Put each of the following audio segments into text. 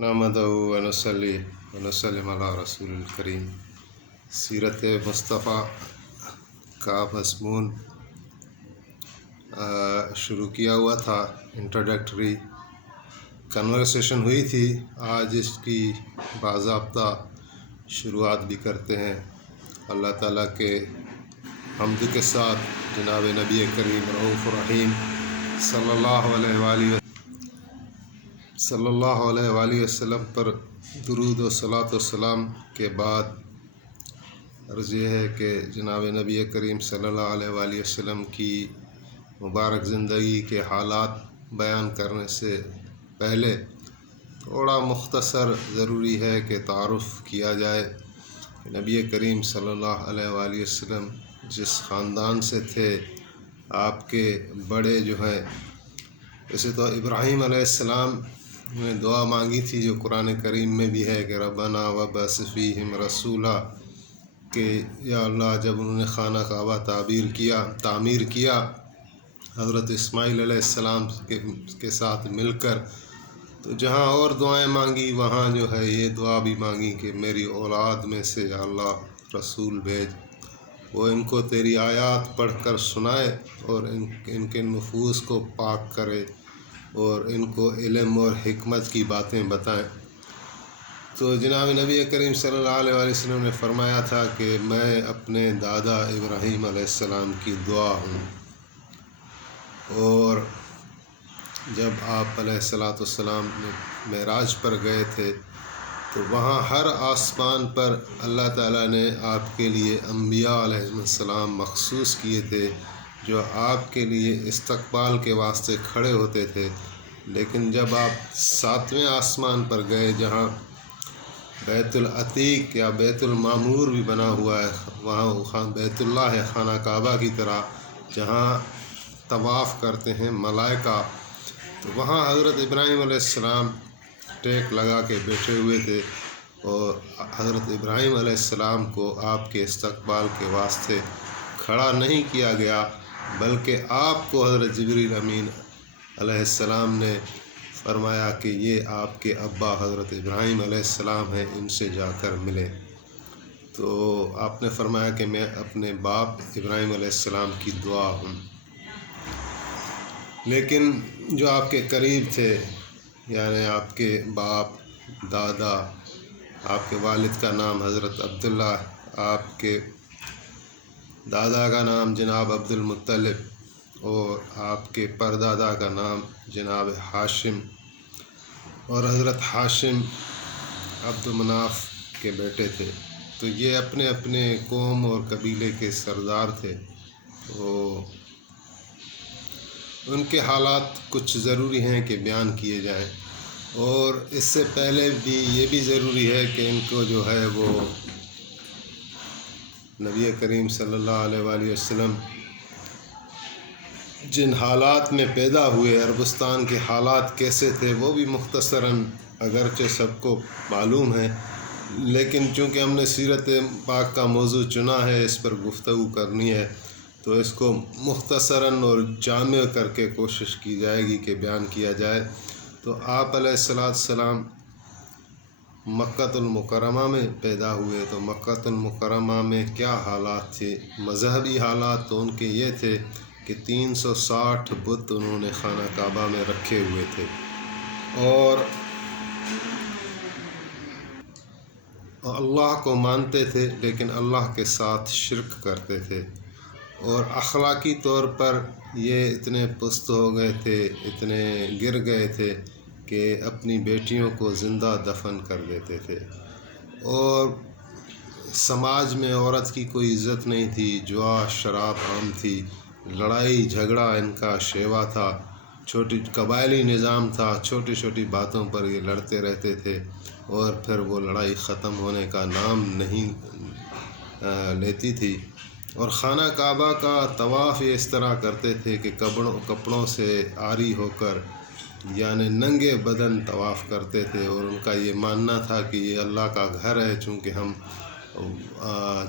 نحمدہ ونصلی ونسلم علی رسول الکریم۔ سیرت مصطفیٰ کا مضمون شروع کیا ہوا تھا، انٹروڈکٹری کنورسیشن ہوئی تھی۔ آج اس کی باضابطہ شروعات بھی کرتے ہیں۔ اللہ تعالیٰ کے حمد کے ساتھ جناب نبی کریم رؤوف رحیم صلی اللہ علیہ وسلم پر درود و صلاۃ و سلام کے بعد عرض یہ ہے کہ جناب نبی کریم صلی اللہ علیہ وسلم کی مبارک زندگی کے حالات بیان کرنے سے پہلے تھوڑا مختصر ضروری ہے کہ تعارف کیا جائے کہ نبی کریم صلی اللہ علیہ وسلم جس خاندان سے تھے، آپ کے بڑے جو ہیں، ویسے تو ابراہیم علیہ السلام نے دعا مانگی تھی جو قرآن کریم میں بھی ہے کہ ربنا وابعث فیہم رسولا، کہ یا اللہ جب انہوں نے خانہ کعبہ تعمیر کیا حضرت اسماعیل علیہ السلام کے ساتھ مل کر، تو جہاں اور دعائیں مانگی وہاں جو ہے یہ دعا بھی مانگی کہ میری اولاد میں سے یا اللہ رسول بھیج، وہ ان کو تیری آیات پڑھ کر سنائے اور ان کے نفوس کو پاک کرے اور ان کو علم اور حکمت کی باتیں بتائیں۔ تو جناب نبی کریم صلی اللہ علیہ وسلم نے فرمایا تھا کہ میں اپنے دادا ابراہیم علیہ السلام کی دعا ہوں، اور جب آپ علیہ السلام معراج پر گئے تھے تو وہاں ہر آسمان پر اللہ تعالیٰ نے آپ کے لیے انبیاء علیہ السلام مخصوص کیے تھے جو آپ کے لیے استقبال کے واسطے کھڑے ہوتے تھے۔ لیکن جب آپ 7ویں آسمان پر گئے جہاں بیت العتیق یا بیت المعمور بھی بنا ہوا ہے، وہاں بیت اللہ ہے خانہ کعبہ کی طرح جہاں طواف کرتے ہیں ملائکہ، تو وہاں حضرت ابراہیم علیہ السلام ٹیک لگا کے بیٹھے ہوئے تھے، اور حضرت ابراہیم علیہ السلام کو آپ کے استقبال کے واسطے کھڑا نہیں کیا گیا، بلکہ آپ کو حضرت جبریل امین علیہ السلام نے فرمایا کہ یہ آپ کے ابا حضرت ابراہیم علیہ السلام ہیں، ان سے جا کر ملیں۔ تو آپ نے فرمایا کہ میں اپنے باپ ابراہیم علیہ السلام کی دعا ہوں۔ لیکن جو آپ کے قریب تھے، یعنی آپ کے باپ دادا، آپ کے والد کا نام حضرت عبداللہ، آپ کے دادا کا نام جناب عبد المطلب، اور آپ کے پردادا کا نام جناب ہاشم، اور حضرت ہاشم عبد مناف کے بیٹے تھے، تو یہ اپنے اپنے قوم اور قبیلے کے سردار تھے۔ تو ان کے حالات کچھ ضروری ہیں کہ بیان کیے جائیں، اور اس سے پہلے بھی یہ بھی ضروری ہے کہ ان کو جو ہے وہ نبی کریم صلی اللہ علیہ وسلم جن حالات میں پیدا ہوئے، عربستان کے حالات کیسے تھے وہ بھی مختصراً اگرچہ سب کو معلوم ہے، لیکن چونکہ ہم نے سیرت پاک کا موضوع چنا ہے، اس پر گفتگو کرنی ہے، تو اس کو مختصراً اور جامع کر کے کوشش کی جائے گی کہ بیان کیا جائے۔ تو آپ علیہ السلام مکہ المکرمہ میں پیدا ہوئے، تو مکہ المکرمہ میں کیا حالات تھے؟ مذہبی حالات تو ان کے یہ تھے کہ 360 بت انہوں نے خانہ کعبہ میں رکھے ہوئے تھے، اور اللہ کو مانتے تھے لیکن اللہ کے ساتھ شرک کرتے تھے، اور اخلاقی طور پر یہ اتنے پست ہو گئے تھے، اتنے گر گئے تھے کہ اپنی بیٹیوں کو زندہ دفن کر دیتے تھے، اور سماج میں عورت کی کوئی عزت نہیں تھی، جوا شراب عام تھی، لڑائی جھگڑا ان کا شیوا تھا، چھوٹی قبائلی نظام تھا، چھوٹی چھوٹی باتوں پر یہ لڑتے رہتے تھے، اور پھر وہ لڑائی ختم ہونے کا نام نہیں لیتی تھی۔ اور خانہ کعبہ کا طواف یہ اس طرح کرتے تھے کہ کپڑوں سے عاری ہو کر، یعنی ننگے بدن طواف کرتے تھے، اور ان کا یہ ماننا تھا کہ یہ اللہ کا گھر ہے، چونکہ ہم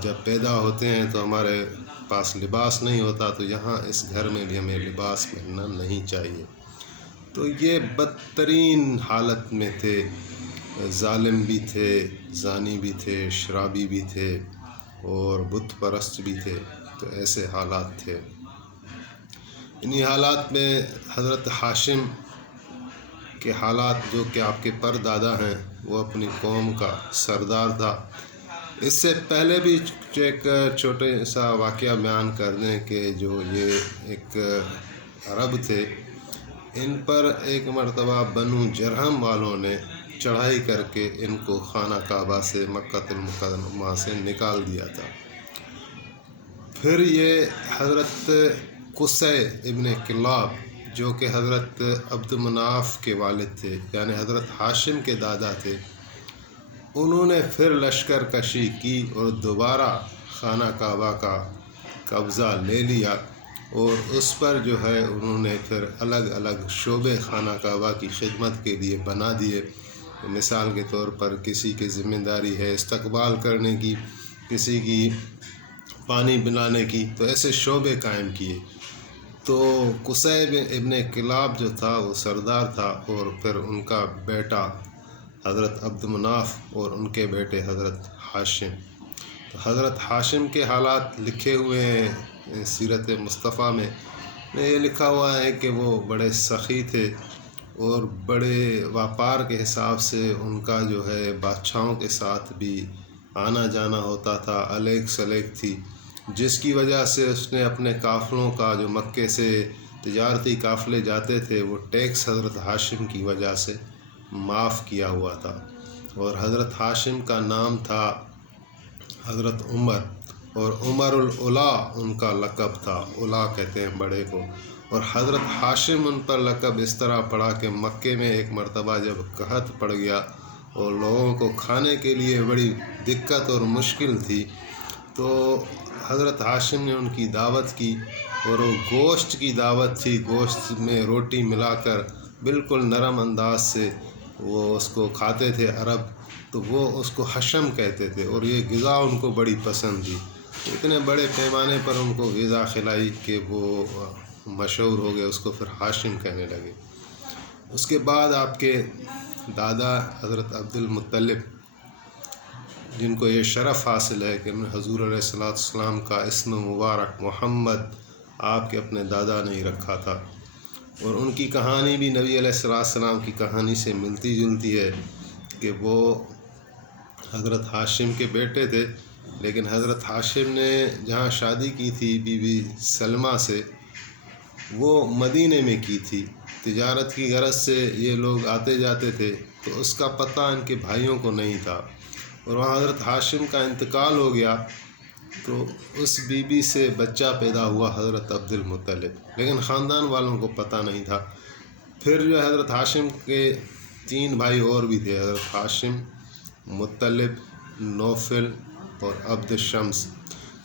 جب پیدا ہوتے ہیں تو ہمارے پاس لباس نہیں ہوتا، تو یہاں اس گھر میں بھی ہمیں لباس پہننا نہیں چاہیے۔ تو یہ بدترین حالت میں تھے، ظالم بھی تھے، زانی بھی تھے، شرابی بھی تھے اور بت پرست بھی تھے۔ تو ایسے حالات تھے۔ انہی حالات میں حضرت ہاشم کے حالات، جو کہ آپ کے پردادا ہیں، وہ اپنی قوم کا سردار تھا۔ اس سے پہلے بھی ایک چھوٹے سا واقعہ بیان کر دیں کہ جو یہ ایک عرب تھے، ان پر ایک مرتبہ بنو جرہم والوں نے چڑھائی کر کے ان کو خانہ کعبہ سے، مکہ المکرمہ سے نکال دیا تھا۔ پھر یہ حضرت قصی ابن کلاب، جو کہ حضرت عبد مناف کے والد تھے، یعنی حضرت ہاشم کے دادا تھے، انہوں نے پھر لشکر کشی کی اور دوبارہ خانہ کعبہ کا قبضہ لے لیا، اور اس پر جو ہے انہوں نے پھر الگ الگ شعبے خانہ کعبہ کی خدمت کے لیے بنا دیے۔ مثال کے طور پر کسی کی ذمہ داری ہے استقبال کرنے کی، کسی کی پانی بنانے کی، تو ایسے شعبے قائم کیے۔ تو قصی ابن کلاب جو تھا وہ سردار تھا، اور پھر ان کا بیٹا حضرت عبد مناف اور ان کے بیٹے حضرت ہاشم۔ تو حضرت ہاشم کے حالات لکھے ہوئے ہیں سیرت مصطفیٰ میں یہ لکھا ہوا ہے کہ وہ بڑے سخی تھے، اور بڑے واپار کے حساب سے ان کا جو ہے بادشاہوں کے ساتھ بھی آنا جانا ہوتا تھا، الیگ سلیگ تھی، جس کی وجہ سے اس نے اپنے قافلوں کا، جو مکے سے تجارتی قافلے جاتے تھے، وہ ٹیکس حضرت ہاشم کی وجہ سے معاف کیا ہوا تھا۔ اور حضرت ہاشم کا نام تھا حضرت عمر، اور عمر الاولا ان کا لقب تھا، اولا کہتے ہیں بڑے کو۔ اور حضرت ہاشم ان پر لقب اس طرح پڑا کہ مکے میں ایک مرتبہ جب قحط پڑ گیا اور لوگوں کو کھانے کے لیے بڑی دقت اور مشکل تھی، تو حضرت ہاشم نے ان کی دعوت کی، اور وہ گوشت کی دعوت تھی، گوشت میں روٹی ملا کر بالکل نرم انداز سے وہ اس کو کھاتے تھے عرب، تو وہ اس کو حشم کہتے تھے، اور یہ غذا ان کو بڑی پسند تھی۔ اتنے بڑے پیمانے پر ان کو غذا کھلائی کہ وہ مشہور ہو گئے، اس کو پھر ہاشم کہنے لگے۔ اس کے بعد آپ کے دادا حضرت عبد المطلب، جن کو یہ شرف حاصل ہے کہ حضور علیہ السلام کا اسم مبارک محمد آپ کے اپنے دادا نے ہی رکھا تھا، اور ان کی کہانی بھی نبی علیہ السلام کی کہانی سے ملتی جلتی ہے کہ وہ حضرت ہاشم کے بیٹے تھے، لیکن حضرت ہاشم نے جہاں شادی کی تھی بی بی سلمہ سے، وہ مدینے میں کی تھی۔ تجارت کی غرض سے یہ لوگ آتے جاتے تھے، تو اس کا پتہ ان کے بھائیوں کو نہیں تھا، اور وہاں حضرت ہاشم کا انتقال ہو گیا، تو اس بی بی سے بچہ پیدا ہوا حضرت عبد المطلب، لیکن خاندان والوں کو پتہ نہیں تھا۔ پھر جو حضرت ہاشم کے 3 بھائی اور بھی تھے، حضرت ہاشم، مطلب، نوفل اور عبد الشمس۔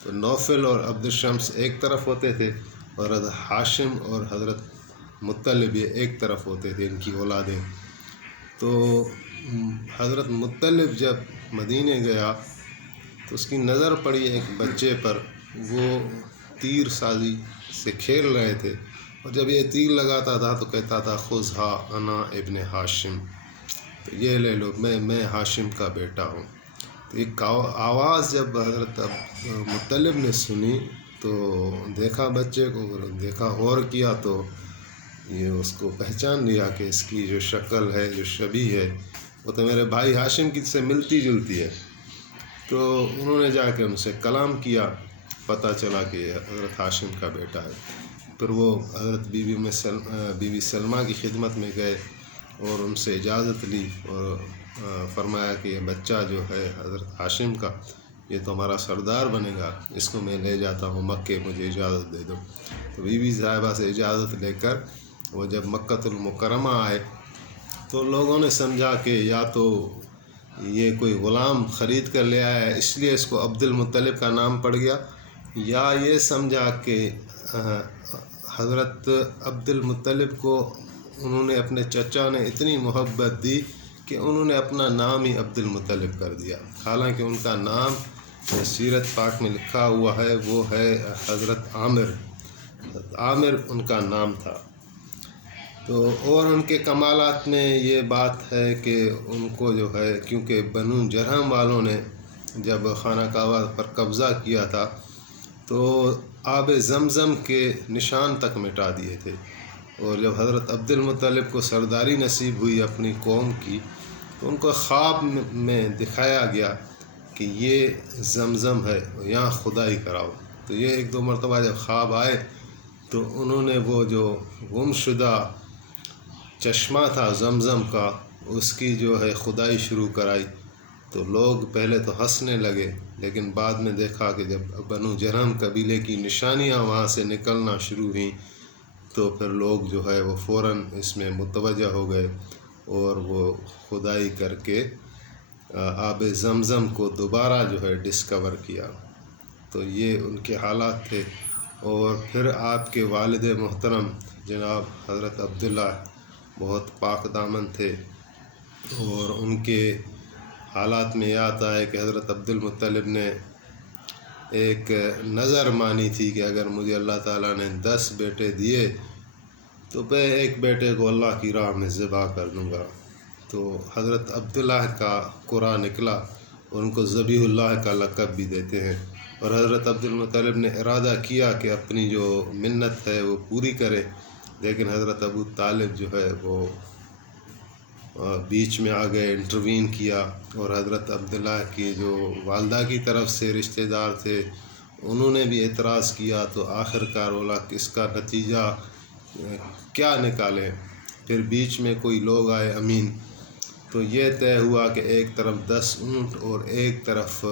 تو نوفل اور عبد الشمس ایک طرف ہوتے تھے، اور حضرت ہاشم اور حضرت مطلب یہ ایک طرف ہوتے تھے، ان کی اولادیں۔ تو حضرت مطلب جب مدینے گیا تو اس کی نظر پڑی ایک بچے پر، وہ تیر سازی سے کھیل رہے تھے، اور جب یہ تیر لگاتا تھا تو کہتا تھا خذھا انا ابن ہاشم، تو یہ لے لو، میں ہاشم کا بیٹا ہوں۔ تو ایک آواز جب حضرت مطلب نے سنی تو دیکھا بچے کو، دیکھا اور کیا تو یہ اس کو پہچان لیا کہ اس کی جو شکل ہے، جو شبیہ ہے، وہ تو میرے بھائی ہاشم کی سے ملتی جلتی ہے۔ تو انہوں نے جا کے ان سے کلام کیا، پتہ چلا کہ یہ حضرت ہاشم کا بیٹا ہے۔ پھر وہ حضرت بی بی سلمہ کی خدمت میں گئے اور ان سے اجازت لی، اور فرمایا کہ یہ بچہ جو ہے حضرت ہاشم کا، یہ تو ہمارا سردار بنے گا، اس کو میں لے جاتا ہوں مکے، مجھے اجازت دے دو۔ تو بی بی صاحبہ سے اجازت لے کر وہ جب مکہ المکرمہ آئے تو لوگوں نے سمجھا کہ یا تو یہ کوئی غلام خرید کر لے آیا ہے، اس لیے اس کو عبد المطلب کا نام پڑ گیا، یا یہ سمجھا کہ حضرت عبد المطلب کو انہوں نے، اپنے چچا نے اتنی محبت دی کہ انہوں نے اپنا نام ہی عبد المطلب کر دیا، حالانکہ ان کا نام سیرت پاک میں لکھا ہوا ہے وہ ہے حضرت عامر ان کا نام تھا۔ تو اور ان کے کمالات میں یہ بات ہے کہ ان کو جو ہے کیونکہ بنو جرہم والوں نے جب خانہ کعبہ پر قبضہ کیا تھا تو آب زمزم کے نشان تک مٹا دیے تھے، اور جب حضرت عبد المطلب کو سرداری نصیب ہوئی اپنی قوم کی تو ان کو خواب میں دکھایا گیا کہ یہ زمزم ہے، یہاں خدائی کراؤ۔ تو یہ ایک دو مرتبہ جب خواب آئے تو انہوں نے وہ جو گم شدہ چشمہ تھا زمزم کا، اس کی جو ہے خدائی شروع کرائی۔ تو لوگ پہلے تو ہنسنے لگے، لیکن بعد میں دیکھا کہ جب بنو جرہم قبیلے کی نشانیاں وہاں سے نکلنا شروع ہوئیں تو پھر لوگ جو ہے وہ فوراً اس میں متوجہ ہو گئے اور وہ خدائی کر کے آب زمزم کو دوبارہ جو ہے ڈسکور کیا۔ تو یہ ان کے حالات تھے۔ اور پھر آپ کے والد محترم جناب حضرت عبداللہ بہت پاک دامن تھے، اور ان کے حالات میں یہ آتا ہے کہ حضرت عبد المطلب نے ایک نظر مانی تھی کہ اگر مجھے اللہ تعالیٰ نے 10 بیٹے دیے تو میں ایک بیٹے کو اللہ کی راہ میں ذبح کر دوں گا۔ تو حضرت عبداللہ کا قرآن نکلا، اور ان کو ذبیح اللہ کا لقب بھی دیتے ہیں۔ اور حضرت عبد المطلب نے ارادہ کیا کہ اپنی جو منت ہے وہ پوری کرے، لیکن حضرت ابو طالب جو ہے وہ بیچ میں آ گئے، انٹروین کیا، اور حضرت عبداللہ کی جو والدہ کی طرف سے رشتہ دار تھے انہوں نے بھی اعتراض کیا۔ تو آخر کار بولا کہ اس کا نتیجہ کیا نکالیں۔ پھر بیچ میں کوئی لوگ آئے امین، تو یہ طے ہوا کہ ایک طرف 10 اونٹ اور ایک طرف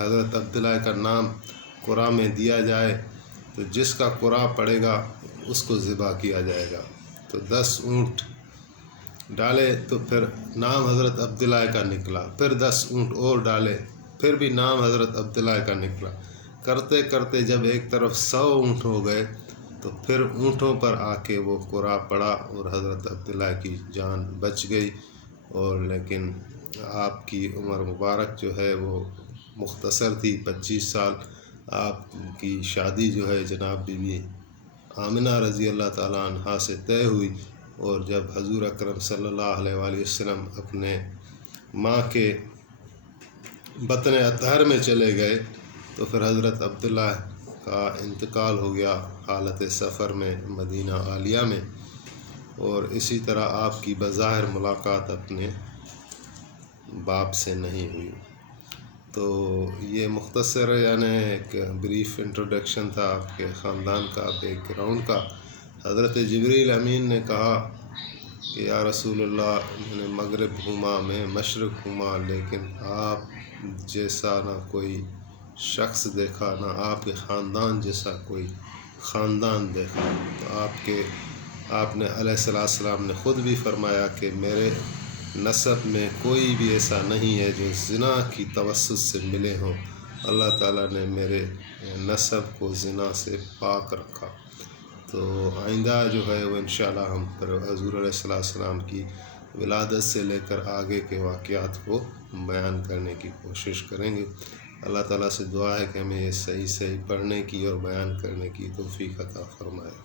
حضرت عبداللہ کا نام قرآن میں دیا جائے، تو جس کا قرآن پڑے گا اس کو ذبح کیا جائے گا۔ تو 10 اونٹ ڈالے تو پھر نام حضرت عبداللہ کا نکلا، پھر 10 اونٹ اور ڈالے، پھر بھی نام حضرت عبداللہ کا نکلا۔ کرتے کرتے جب ایک طرف 100 اونٹ ہو گئے تو پھر اونٹوں پر آ کے وہ قرآن پڑا اور حضرت عبداللہ کی جان بچ گئی۔ اور لیکن آپ کی عمر مبارک جو ہے وہ مختصر تھی، 25 سال۔ آپ کی شادی جو ہے جناب بی بی آمنہ رضی اللہ تعالیٰ عنہا سے طے ہوئی، اور جب حضور اکرم صلی اللہ علیہ وآلہ وسلم اپنے ماں کے بطن اطہر میں چلے گئے تو پھر حضرت عبداللہ کا انتقال ہو گیا حالت سفر میں مدینہ عالیہ میں، اور اسی طرح آپ کی بظاہر ملاقات اپنے باپ سے نہیں ہوئی۔ تو یہ مختصر یعنی ایک بریف انٹروڈکشن تھا آپ کے خاندان کا، بیک گراؤنڈ کا۔ حضرت جبریل امین نے کہا کہ یا رسول اللہ، میں نے مغرب گھوما، میں مشرق گھوما، لیکن آپ جیسا نہ کوئی شخص دیکھا، نہ آپ کے خاندان جیسا کوئی خاندان دیکھا۔ تو آپ نے علیہ السلام نے خود بھی فرمایا کہ میرے نسب میں کوئی بھی ایسا نہیں ہے جو زنا کی توسط سے ملے ہوں، اللہ تعالیٰ نے میرے نسب کو زنا سے پاک رکھا۔ تو آئندہ جو ہے وہ انشاءاللہ ہم پر حضور علیہ السلام کی ولادت سے لے کر آگے کے واقعات کو بیان کرنے کی کوشش کریں گے۔ اللہ تعالیٰ سے دعا ہے کہ ہمیں یہ صحیح پڑھنے کی اور بیان کرنے کی توفیق عطا فرمائے۔